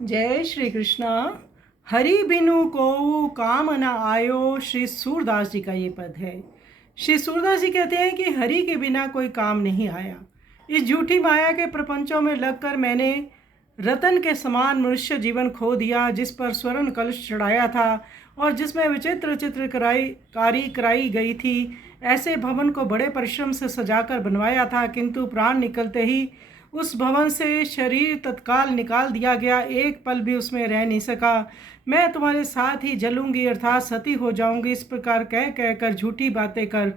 जय श्री कृष्णा। हरि बिनु को काम न आयो, श्री सूरदास जी का ये पद है। श्री सूरदास जी कहते हैं कि हरि के बिना कोई काम नहीं आया। इस झूठी माया के प्रपंचों में लगकर मैंने रतन के समान मनुष्य जीवन खो दिया, जिस पर स्वर्ण कलश चढ़ाया था और जिसमें विचित्र चित्रकारी कराई गई थी। ऐसे भवन को बड़े परिश्रम से सजाकर बनवाया था, किंतु प्राण निकलते ही उस भवन से शरीर तत्काल निकाल दिया गया। एक पल भी उसमें रह नहीं सका। मैं तुम्हारे साथ ही जलूंगी अर्थात सती हो जाऊंगी, इस प्रकार कह कहकर झूठी बातें कर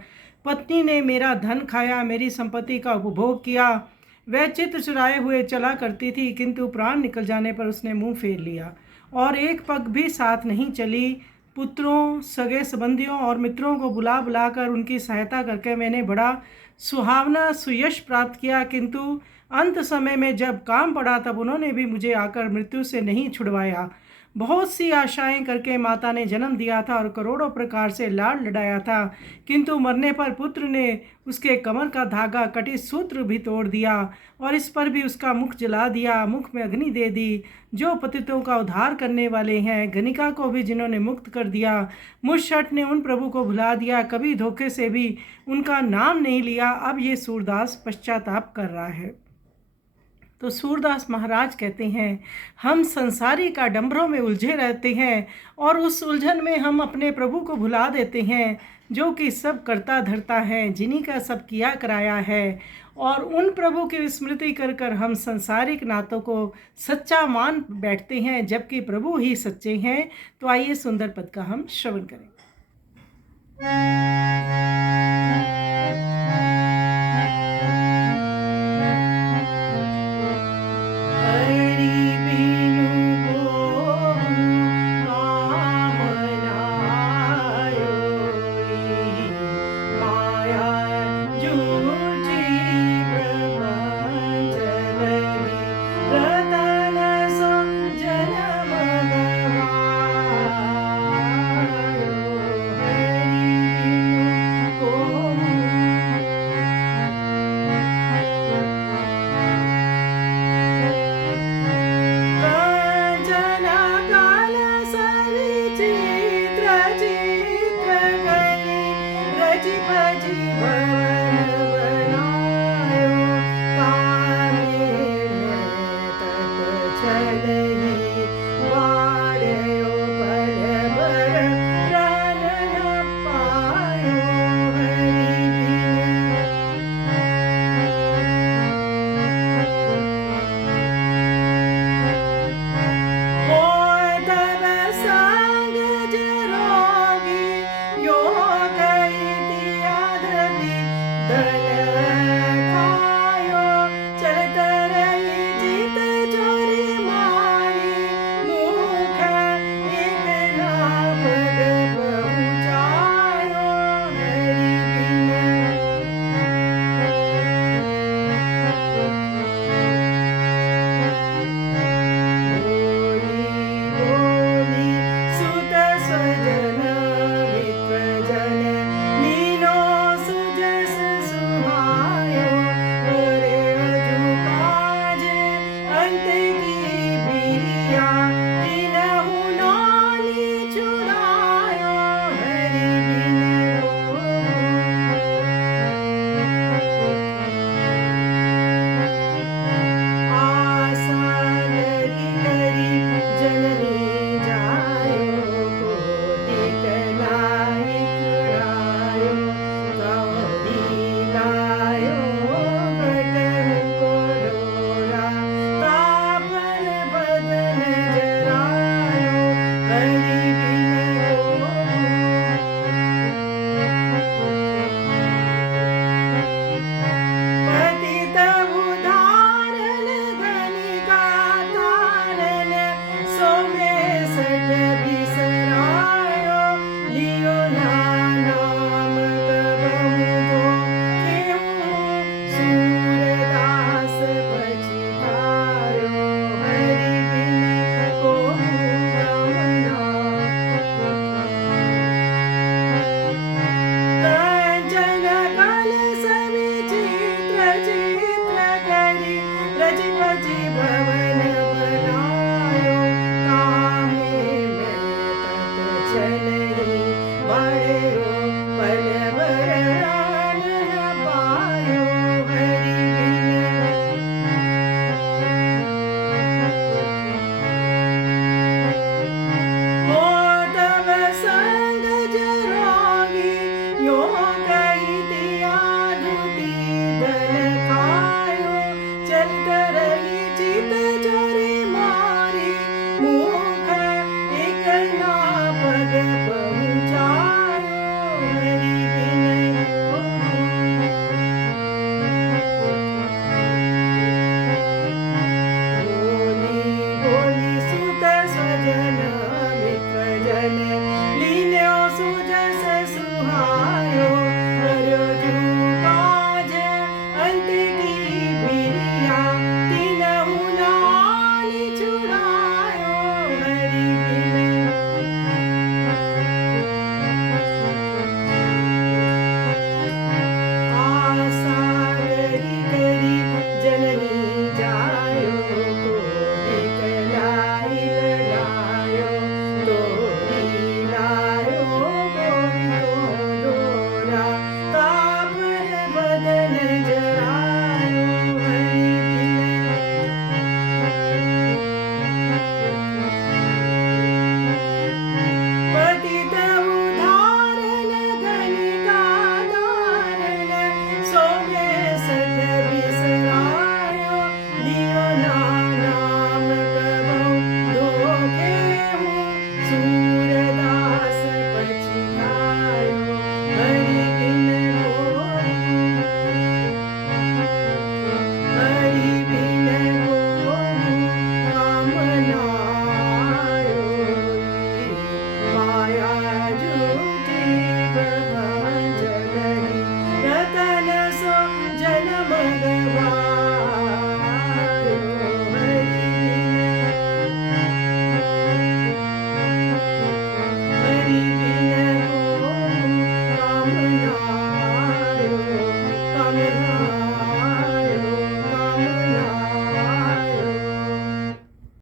पत्नी ने मेरा धन खाया, मेरी संपत्ति का उपभोग किया। वह चित्र चुराए हुए चला करती थी, किंतु प्राण निकल जाने पर उसने मुंह फेर लिया और एक पग भी साथ नहीं चली। पुत्रों, सगे संबंधियों और मित्रों को बुला बुलाकर उनकी सहायता करके मैंने बड़ा सुहावना सुयश प्राप्त किया, किंतु अंत समय में जब काम पड़ा तब उन्होंने भी मुझे आकर मृत्यु से नहीं छुड़वाया। बहुत सी आशाएं करके माता ने जन्म दिया था और करोड़ों प्रकार से लाड लड़ाया था, किंतु मरने पर पुत्र ने उसके कमर का धागा कटी सूत्र भी तोड़ दिया और इस पर भी उसका मुख जला दिया, मुख में अग्नि दे दी। जो पतितों का उद्धार करने वाले हैं, गणिका को भी जिन्होंने मुक्त कर दिया, मुझ शठ ने उन प्रभु को भुला दिया, कभी धोखे से भी उनका नाम नहीं लिया। अब ये सूरदास पश्चाताप कर रहा है। तो सूरदास महाराज कहते हैं, हम संसारी का डंबरों में उलझे रहते हैं और उस उलझन में हम अपने प्रभु को भुला देते हैं, जो कि सब करता धरता है, जिन्हीं का सब किया कराया है। और उन प्रभु की स्मृति कर कर हम संसारिक नातों को सच्चा मान बैठते हैं, जबकि प्रभु ही सच्चे हैं। तो आइए सुंदर पद का हम श्रवण करें।